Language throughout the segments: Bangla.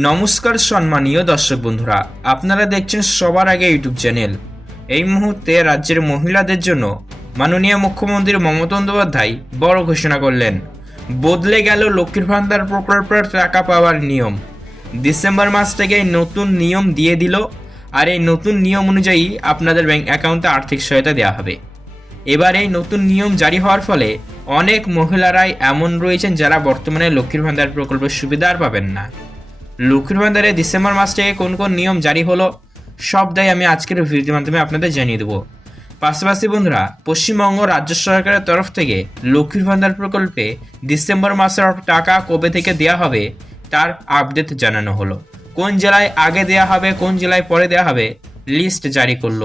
নমস্কার সম্মানীয় দর্শক বন্ধুরা, আপনারা দেখছেন সবার আগে ইউটিউব চ্যানেল। এই মুহূর্তে রাজ্যের মহিলাদের জন্য মাননীয় মুখ্যমন্ত্রী মমতা বন্দ্যোপাধ্যায় বড় ঘোষণা করলেন। বদলে গেল লক্ষ্মীর ভান্ডার প্রকল্পের টাকা পাওয়ার নিয়ম। ডিসেম্বর মাস থেকে নতুন নিয়ম দিয়ে দিল আর এই নতুন নিয়ম অনুযায়ী আপনাদের ব্যাংক অ্যাকাউন্টে আর্থিক সহায়তা দেওয়া হবে। এবার এই নতুন নিয়ম জারি হওয়ার ফলে অনেক মহিলারাই এমন রয়েছেন যারা বর্তমানে লক্ষ্মীর ভান্ডার প্রকল্পের সুবিধা আর পাবেন না। লক্ষ্মীর ভান্ডারে ডিসেম্বর মাস থেকে কোন কোন নিয়ম জারি হলো, সব দায় আমি আজকের ভিডিওর মাধ্যমে আপনাদের জানিয়ে দেবো। পাশাপাশি বন্ধুরা, পশ্চিমবঙ্গ রাজ্য সরকারের তরফ থেকে লক্ষ্মীর ভান্ডার প্রকল্পে ডিসেম্বর মাসের টাকা কবে থেকে দেওয়া হবে, তার আপডেট জানানো হলো। কোন জেলায় আগে দেওয়া হবে, কোন জেলায় পরে দেওয়া হবে লিস্ট জারি করল।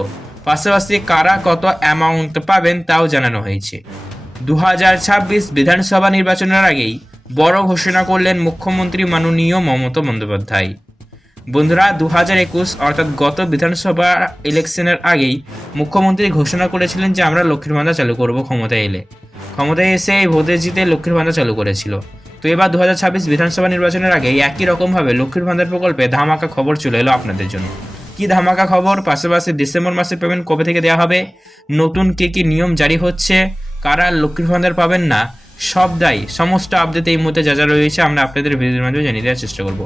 পাশাপাশি কারা কত অ্যামাউন্ট পাবেন তাও জানানো হয়েছে। দু হাজার ছাব্বিশ বিধানসভা নির্বাচনের আগেই বড় ঘোষণা করলেন মুখ্যমন্ত্রী মাননীয় মমতা বন্দ্যোপাধ্যায়। বন্ধুরা দু হাজার একুশ, অর্থাৎ গত বিধানসভা ইলেকশনের আগেই মুখ্যমন্ত্রী ঘোষণা করেছিলেন যে আমরা লক্ষ্মীর ভাণ্ডার চালু করব ক্ষমতায় এলে। ক্ষমতায় এসে এই ভোটে জিতে লক্ষ্মীর ভাণ্ডার চালু করেছিল। তো এবার দু হাজার ছাব্বিশ বিধানসভা নির্বাচনের আগে একই রকমভাবে লক্ষ্মীর ভাণ্ডার প্রকল্পে ধামাকা খবর চলে এলো আপনাদের জন্য। কি ধামাকা খবর? পাশাপাশি ডিসেম্বর মাসের পেমেন্ট কবে থেকে দেওয়া হবে? নতুন কি কি নিয়ম জারি হচ্ছে? কারা লক্ষ্মীর ভাণ্ডার পাবেন না? সব দায়ী, সমস্ত আপডেট এই মুহূর্তে যা যা রয়েছে আমরা আপনাদের ভিডিওর মাধ্যমে জানিয়ে দেওয়ার চেষ্টা করব।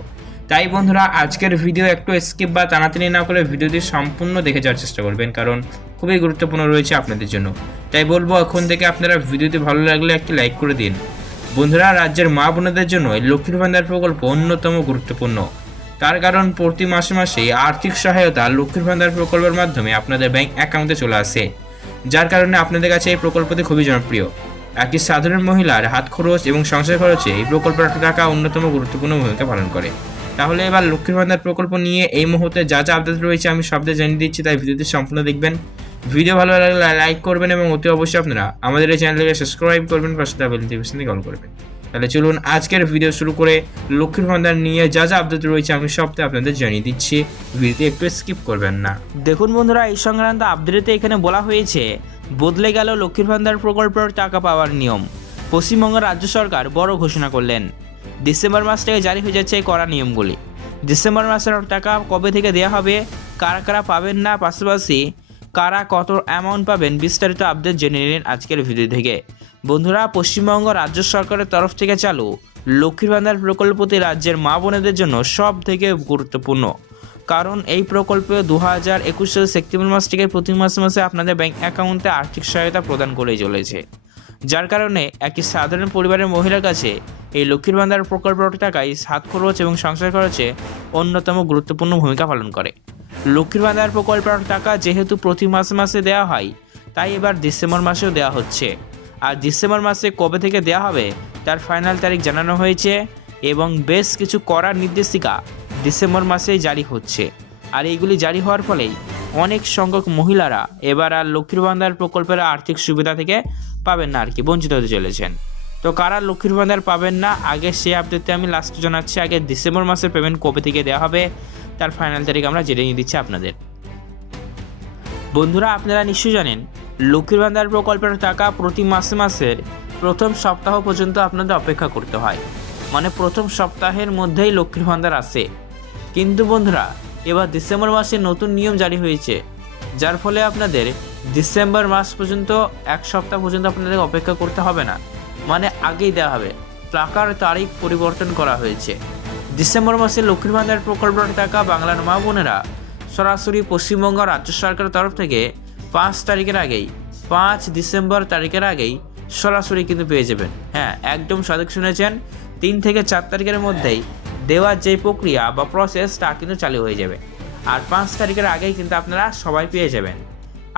তাই বন্ধুরা, আজকের ভিডিও একটু স্কিপ বা টানাটানি না করে ভিডিওটি সম্পূর্ণ দেখে যাওয়ার চেষ্টা করবেন, কারণ খুবই গুরুত্বপূর্ণ রয়েছে আপনাদের জন্য। তাই বলব, এখন থেকে আপনারা ভিডিওটি ভালো লাগলে একটি লাইক করে দিন। বন্ধুরা, রাজ্যের মা বোনেদের জন্য এই লক্ষ্মীর ভান্ডার প্রকল্প অন্যতম গুরুত্বপূর্ণ। তার কারণ প্রতি মাসে মাসে আর্থিক সহায়তা লক্ষ্মীর ভান্ডার প্রকল্পের মাধ্যমে আপনাদের ব্যাংক অ্যাকাউন্টে চলে আসে। যার কারণে আপনাদের কাছে এই প্রকল্পটি খুবই জনপ্রিয়। একটি সাধারণ মহিলার হাত খরচ এবং সংসার খরচে এই প্রকল্পের টাকা অন্যতম গুরুত্বপূর্ণ ভূমিকা পালন করে। তাহলে এবার লক্ষ্মীর ভান্ডার প্রকল্প নিয়ে এই মুহূর্তে যা যা আপডেট রয়েছে আমি সবটা জানিয়ে দিচ্ছি, তাই ভিডিওটি সম্পূর্ণ দেখবেন। ভিডিও ভালো লাগলে লাইক করবেন এবং অতি অবশ্যই আপনারা আমাদের এই চ্যানেলটিকে সাবস্ক্রাইব করবেন, পাশে বেল কল করবেন। তাহলে চলুন আজকের ভিডিও শুরু করে লক্ষ্মীর ভান্ডার নিয়ে যা যা আপডেট রয়েছে আমি সবটা আপনাদের জানিয়ে দিচ্ছি। ভিডিওটি একটু স্কিপ করবেন না। দেখুন বন্ধুরা, এই সংক্রান্ত আপডেটে এখানে বলা হয়েছে বদলে গেল লক্ষ্মীর ভান্ডার প্রকল্পের টাকা পাওয়ার নিয়ম। পশ্চিমবঙ্গ রাজ্য সরকার বড় ঘোষণা করলেন। ডিসেম্বর মাস থেকে জারি হয়ে যাচ্ছে কড়া নিয়মগুলি। ডিসেম্বর মাসের টাকা কবে থেকে দেওয়া হবে, কারা কারা পাবেন না, পাশাপাশি কারা কত অ্যামাউন্ট পাবেন বিস্তারিত আপডেট জেনে নিলেন আজকের ভিডিও থেকে। বন্ধুরা, পশ্চিমবঙ্গ রাজ্য সরকারের তরফ থেকে চালু লক্ষ্মীর ভান্ডার প্রকল্পটি রাজ্যের মা বোনেদের জন্য সব থেকে গুরুত্বপূর্ণ। কারণ এই প্রকল্পে দু হাজার একুশ সালের সেপ্টেম্বর মাস থেকে প্রতি মাসে মাসে আপনাদের ব্যাংক অ্যাকাউন্টে আর্থিক সহায়তা প্রদান করে চলেছে। যার কারণে একটি সাধারণ পরিবারের মহিলার কাছে এই লক্ষ্মীর ভান্ডার প্রকল্পের টাকায় সাত খরচ এবং সংসার খরচে অন্যতম গুরুত্বপূর্ণ ভূমিকা পালন করে। লক্ষ্মীর ভান্ডার প্রকল্পের টাকা যেহেতু প্রতি মাসে মাসে দেওয়া হয়, তাই এবার ডিসেম্বর মাসেও দেওয়া হচ্ছে। আর ডিসেম্বর মাসে কবে থেকে দেওয়া হবে, তার ফাইনাল তারিখ জানানো হয়েছে এবং বেশ কিছু করার নির্দেশিকা ডিসেম্বর মাসেই জারি হচ্ছে। আর এইগুলি জারি হওয়ার ফলেই অনেক সংখ্যক মহিলারা এবার আর লক্ষ্মীর ভান্ডার প্রকল্পের আর্থিক সুবিধা থেকে পাবেন না আর কি, বঞ্চিত হতে চলেছেন। তো কারা লক্ষ্মীর ভান্ডার পাবেন না, আগে সে আপডেটে আমি লাস্ট জানাচ্ছি, আগে ডিসেম্বর মাসের পেমেন্ট কবে থেকে দেওয়া হবে, তার ফাইনাল তারিখ আমরা জেনে নিয়ে দিচ্ছি আপনাদের। বন্ধুরা, আপনারা নিশ্চয়ই জানেন লক্ষ্মীর ভান্ডার প্রকল্পের টাকা প্রতি মাসে মাসের প্রথম সপ্তাহ পর্যন্ত আপনাদের অপেক্ষা করতে হয়। মানে প্রথম সপ্তাহের মধ্যেই লক্ষ্মীর ভান্ডার আসে। কিন্তু বন্ধুরা, এবার ডিসেম্বর মাসে নতুন নিয়ম জারি হয়েছে, যার ফলে আপনাদের ডিসেম্বর মাস পর্যন্ত, এক সপ্তাহ পর্যন্ত আপনাদের অপেক্ষা করতে হবে না। মানে আগেই দেওয়া হবে। টাকার তারিখ পরিবর্তন করা হয়েছে। ডিসেম্বর মাসে লক্ষ্মীর ভান্ডার প্রকল্পের টাকা বাংলার মা বোনেরা সরাসরি পশ্চিমবঙ্গ রাজ্য সরকারের তরফ থেকে পাঁচ তারিখের আগেই, পাঁচ ডিসেম্বর তারিখের আগেই সরাসরি কিন্তু পেয়ে যাবেন। হ্যাঁ একদম সঠিক শুনেছেন। তিন থেকে চার তারিখের মধ্যেই দেওয়ার যে প্রক্রিয়া বা প্রসেস তা কিন্তু চালু হয়ে যাবে। আর পাঁচ তারিখের আগেই কিন্তু আপনারা সবাই পেয়ে যাবেন।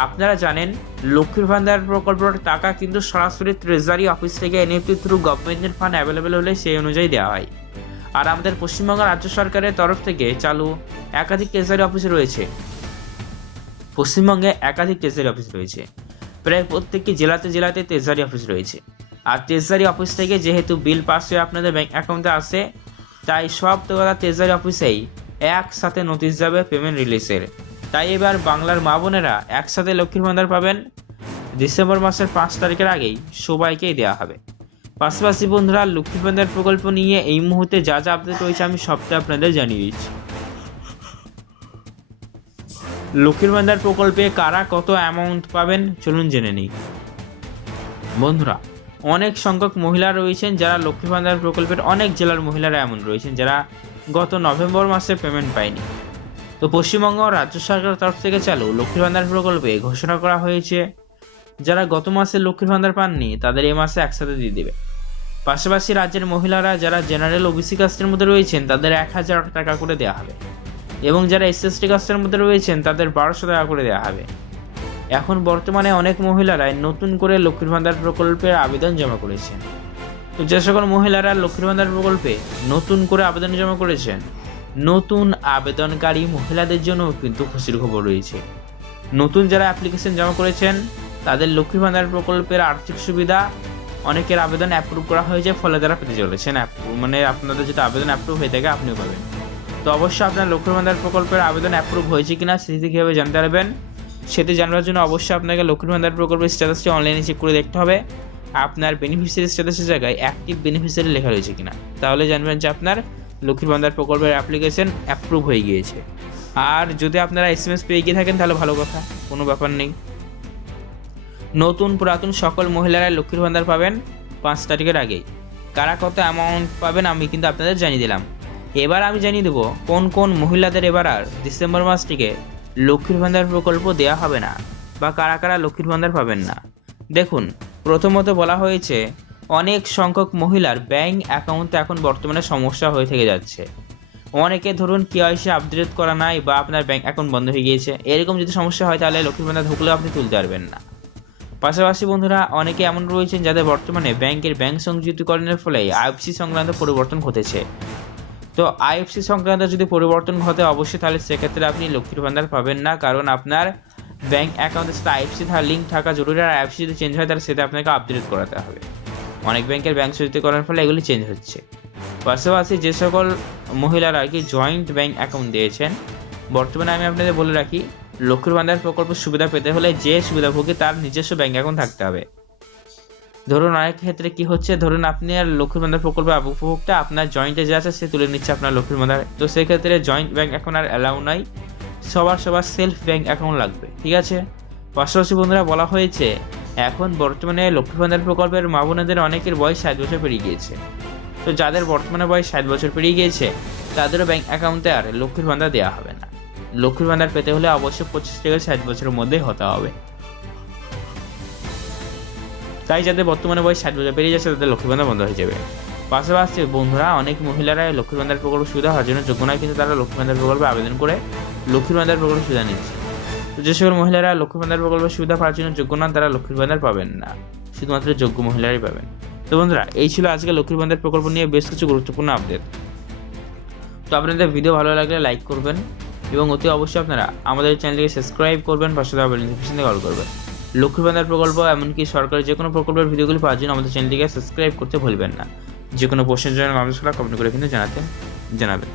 আপনারা জানেন, লক্ষ্মীর ভান্ডার প্রকল্পের টাকা কিন্তু সরাসরি ট্রেজারি অফিস থেকে এনএফটি থ্রু গভর্নমেন্টের ফান্ড অ্যাভেলেবেল হলে সেই অনুযায়ী দেওয়া হয়। আর আমাদের পশ্চিমবঙ্গ রাজ্য সরকারের তরফ থেকে চালু একাধিক ট্রেজারি অফিস রয়েছে। পশ্চিমবঙ্গে একাধিক ট্রেজারি অফিস রয়েছে। প্রায় প্রত্যেকটি জেলাতে জেলাতে ট্রেজারি অফিস রয়েছে। আর ট্রেজারি অফিস থেকে যেহেতু বিল পাস হয়ে আপনাদের ব্যাঙ্ক অ্যাকাউন্টে আসে তাই সব তোলা ট্রেজারি অফিসেই একসাথে নোটিশ যাবে পেমেন্ট রিলিজের তাই এবার বাংলার মা বোনেরা একসাথে লক্ষ্মীর ভান্ডার পাবেন। ডিসেম্বর মাসের পাঁচ তারিখের আগেই সবাইকেই দেওয়া হবে। পাশাপাশি বন্ধুরা, লক্ষ্মীর ভান্ডার প্রকল্প নিয়ে এই মুহূর্তে যা যা আপডেট রয়েছে আমি সবটা আপনাদের জানিয়ে দিচ্ছি। লক্ষ্মীর ভান্ডার প্রকল্পে কারা কত অ্যামাউন্ট পাবেন, চলুন জেনে নিই। বন্ধুরা অনেক সংখ্যক মহিলা রয়েছেন যারা লক্ষ্মী ভান্ডার প্রকল্পের অনেক জেলার মহিলারা এমন রয়েছেন যারা গত নভেম্বর মাসে পেমেন্ট পায়নি। তো পশ্চিমবঙ্গ রাজ্য সরকারের তরফ থেকে চালু লক্ষ্মী ভান্ডার প্রকল্পে ঘোষণা করা হয়েছে, যারা গত মাসে লক্ষ্মীর ভান্ডার পাননি, তাদের এই মাসে একসাথে দিয়ে দেবে। পাশাপাশি রাজ্যের মহিলারা যারা জেনারেল ওবিসি কাস্টের মধ্যে রয়েছেন, তাদের এক হাজার টাকা করে দেওয়া হবে। এবং যারা এসএসটি কাস্টের মধ্যে রয়েছেন, তাদের বারোশো টাকা করে দেওয়া হবে। এখন বর্তমানে অনেক মহিলারাই নতুন করে লক্ষ্মীর ভান্ডার প্রকল্পের আবেদন জমা করেছেন। তো যে সকল মহিলারা লক্ষ্মীর ভান্ডার প্রকল্পে নতুন করে আবেদন জমা করেছেন, নতুন আবেদনকারী মহিলাদের জন্য কিন্তু খুশির খবর রয়েছে। নতুন যারা অ্যাপ্লিকেশন জমা করেছেন, তাদের লক্ষ্মী ভান্ডার প্রকল্পের আর্থিক সুবিধা অনেকের আবেদন অ্যাপ্রুভ করা হয়েছে, ফলে তারা পেতে চলেছেন। মানে আপনাদের যদি আবেদন অ্যাপ্রুভ হয়ে থাকে, আপনিও পাবেন। তো অবশ্যই আপনার লক্ষ্মীর ভান্ডার প্রকল্পের আবেদন অ্যাপ্রুভ হয়েছে কিনা, সেটি কীভাবে জানতে পারবেন। সেটি জানার জন্য অবশ্যই আপনাকে লক্ষ্মীর ভান্ডার প্রকল্পের স্ট্যাটাসটি অনলাইনে চেক করে দেখতে হবে। আপনার বেনিফিশিয়ারি স্ট্যাটাসের জায়গায় অ্যাক্টিভ বেনিফিশিয়ারি লেখা রয়েছে কিনা। তাহলে জানবেন যে আপনার লক্ষ্মীর ভান্ডার প্রকল্পের অ্যাপ্লিকেশন অ্যাপ্রুভ হয়ে গিয়েছে। আর যদি আপনারা এস এম এস পেয়ে গিয়ে থাকেন, তাহলে ভালো কথা, কোনো ব্যাপার নেই। নতুন পুরাতন সকল মহিলারা লক্ষ্মীর ভান্ডার পাবেন পাঁচ তারিখের আগেই। কারা কত অ্যামাউন্ট পাবেন আমি কিন্তু আপনাদের জানিয়ে দিলাম। এবার আমি জানিয়ে দেবো, কোন কোন মহিলাদের এবার আর ডিসেম্বর মাস থেকে লক্ষ্মীর ভান্ডার প্রকল্প দেওয়া হবে না বা কারা কারা লক্ষ্মীর ভান্ডার পাবেন না। দেখুন, প্রথমত বলা হয়েছে, অনেক সংখ্যক মহিলার ব্যাংক অ্যাকাউন্টে এখন বর্তমানে সমস্যা হয়ে থেকে যাচ্ছে। অনেকে ধরুন কেওয়াইসি আপডেট করা নাই বা আপনার ব্যাংক অ্যাকাউন্ট বন্ধ হয়ে গিয়েছে। এরকম যদি সমস্যা হয় তাহলে লক্ষ্মীর ভান্ডার ঢুকলেও আপনি তুলতে পারবেন না। পাশাপাশি বন্ধুরা, অনেকে এমন রয়েছেন যাদের বর্তমানে ব্যাংকের ব্যাংক সংযুক্তিকরণের ফলে আইএফসি সংক্রান্ত পরিবর্তন ঘটেছে। তো আইএফসি সংক্রান্ত যদি পরিবর্তন ঘটে, অবশ্যই তাহলে সেক্ষেত্রে আপনি লক্ষ্মীর ভান্ডার পাবেন না। কারণ আপনার ব্যাঙ্ক অ্যাকাউন্টের সাথে আইএফসি থাকা লিঙ্ক থাকা জরুরি, আর আইএফসি যদি চেঞ্জ হয়, তাহলে সেটা আপনাকে আপডেট করাতে হবে। অনেক ব্যাংকের ব্যাংক সংযুক্তিকরণের ফলে এগুলি চেঞ্জ হচ্ছে। পাশাপাশি যে সকল মহিলারা আর কি জয়েন্ট ব্যাংক অ্যাকাউন্ট দিয়েছেন, বর্তমানে আমি আপনাদের বলে রাখি, লক্ষ্মীর ভান্ডার প্রকল্পের সুবিধা পেতে হলে যে সুবিধাভোগী তার নিজস্ব ব্যাংক অ্যাকাউন্ট থাকতে হবে। ধরুন অনেক ক্ষেত্রে কি হচ্ছে? ধরুন আপনি আর লক্ষ্মীর ভান্ডার প্রকল্পের উপভোগটা আপনার জয়েন্টে যে আছে সে তুলে নিচ্ছে আপনার লক্ষ্মীর ভান্ডার তো সেক্ষেত্রে জয়েন্ট ব্যাংক এখন আর অ্যালাউ নাই। সবার সবার সেলফ ব্যাংক অ্যাকাউন্ট লাগবে, ঠিক আছে? পাশাপাশি বন্ধুরা বলা হয়েছে, এখন বর্তমানে লক্ষ্মী ভান্ডার প্রকল্পের মা বোনেদের অনেকের বয়স ষাট বছর পেরিয়ে গিয়েছে। তো যাদের বর্তমানে বয়স ষাট বছর পেরিয়ে গিয়েছে, তাদেরও ব্যাংক অ্যাকাউন্টে আর লক্ষ্মীর ভান্ডার দেওয়া হবে না। লক্ষ্মীর ভান্ডার পেতে হলে অবশ্যই পঁচিশ থেকে ষাট বছরের মধ্যেই হতে হবে। তাই যাদের বর্তমানে বয়স ষাট বছর পেরিয়ে যাচ্ছে, তাদের লক্ষ্মীর ভান্ডার বন্ধ হয়ে যাবে। পাশাপাশি বন্ধুরা, অনেক মহিলারা ভান্ডার প্রকল্প সুবিধা হওয়ার জন্য যোগ্য নয়, কিন্তু তারা লক্ষ্মীর ভান্ডার প্রকল্পে আবেদন করে লক্ষ্মীর ভান্ডার প্রকল্প সুবিধা নিচ্ছে। তো যে সকল মহিলারা লক্ষ্মীর ভান্ডার প্রকল্পের সুবিধা পাওয়ার জন্য যোগ্য নন, তারা লক্ষ্মীর ভান্ডার পাবেন না। শুধুমাত্র যোগ্য মহিলারাই পাবেন। তো বন্ধুরা, এই ছিল আজকে লক্ষ্মীর ভান্ডার প্রকল্প নিয়ে বেশ কিছু গুরুত্বপূর্ণ আপডেট তো আপনাদের ভিডিও ভালো লাগলে লাইক করবেন এবং অতি অবশ্যই আপনারা আমাদের চ্যানেলকে সাবস্ক্রাইব করবেন, পাশে দেওয়া নোটিফিকেশন কল করবেন। লক্ষ্মীর ভান্ডার প্রকল্প এমনকি সরকারি যে কোনো প্রকল্পের ভিডিওগুলি পাওয়ার জন্য আমাদের চ্যানেলটিকে সাবস্ক্রাইব করতে ভুলবেন না। যে কোনো প্রশ্নের জন্য আমাদের করা কমেন্ট করে কিন্তু জানাতে জানাবেন।